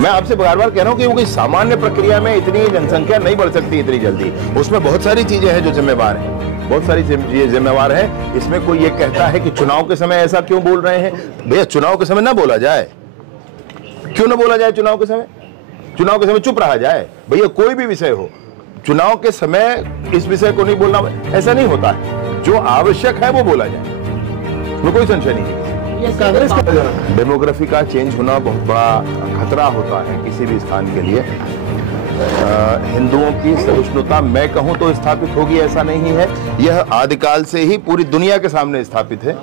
मैं आपसे बार बार कह रहा हूं कि वो कोई सामान्य प्रक्रिया में इतनी जनसंख्या नहीं बढ़ सकती इतनी जल्दी। उसमें बहुत सारी चीजें हैं जो जिम्मेवार हैं, बहुत सारी चीजें जिम्मेवार हैं। इसमें कोई ये कहता है कि चुनाव के समय ऐसा क्यों बोल रहे हैं? भैया चुनाव के समय ना बोला जाए, क्यों ना बोला जाए? चुनाव के समय चुप रहा जाए। भैया कोई भी विषय हो, चुनाव के समय इस विषय को नहीं बोलना, ऐसा नहीं होता है। जो आवश्यक है वो बोला जाए, उसमें कोई संशय नहीं है। ये कांग्रेस का डेमोग्राफी का चेंज होना बहुत बड़ा खतरा होता है किसी भी स्थान के लिए। हिंदुओं की सहिष्णुता मैं कहूं तो स्थापित होगी ऐसा नहीं है, यह आदिकाल से ही पूरी दुनिया के सामने स्थापित है।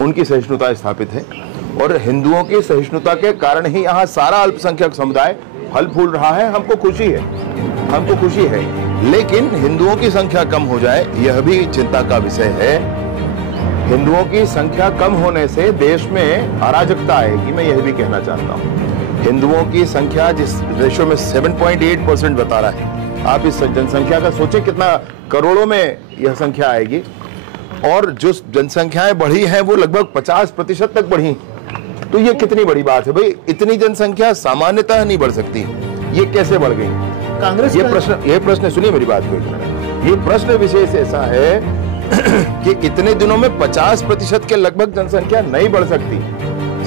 उनकी सहिष्णुता स्थापित है और हिंदुओं की सहिष्णुता के कारण ही यहाँ सारा अल्पसंख्यक समुदाय फल फूल रहा है। हमको खुशी है, लेकिन हिंदुओं की संख्या कम हो जाए यह भी चिंता का विषय है। हिंदुओं की संख्या कम होने से देश में अराजकता आएगी, मैं यह भी कहना चाहता हूं। हिंदुओं की संख्या जिस रेशो में 7.8% बता रहा है, आप इस जनसंख्या का सोचें कितना करोड़ों में यह संख्या आएगी। और जो जनसंख्याएं बढ़ी हैं वो लगभग 50% तक बढ़ी। तो ये कितनी बड़ी बात है भाई, इतनी जनसंख्या सामान्यतः नहीं बढ़ सकती, ये कैसे बढ़ गई? कांग्रेस ये प्रश्न सुनिए मेरी बात को, ये प्रश्न विशेष ऐसा है कि इतने दिनों में 50% के लगभग जनसंख्या नहीं बढ़ सकती,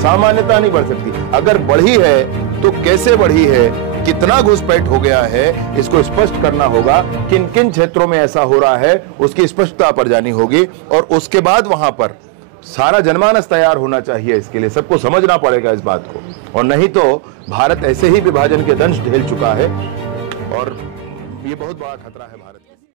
सामान्यतः नहीं बढ़ सकती। अगर बढ़ी है तो कैसे बढ़ी है, कितना घुसपैठ हो गया है, इसको स्पष्ट करना होगा। किन किन क्षेत्रों में ऐसा हो रहा है उसकी स्पष्टता पर जानी होगी और उसके बाद वहां पर सारा जनमानस तैयार होना चाहिए। इसके लिए सबको समझना पड़ेगा इस बात को, और नहीं तो भारत ऐसे ही विभाजन के दंश झेल चुका है और ये बहुत बड़ा खतरा है भारत।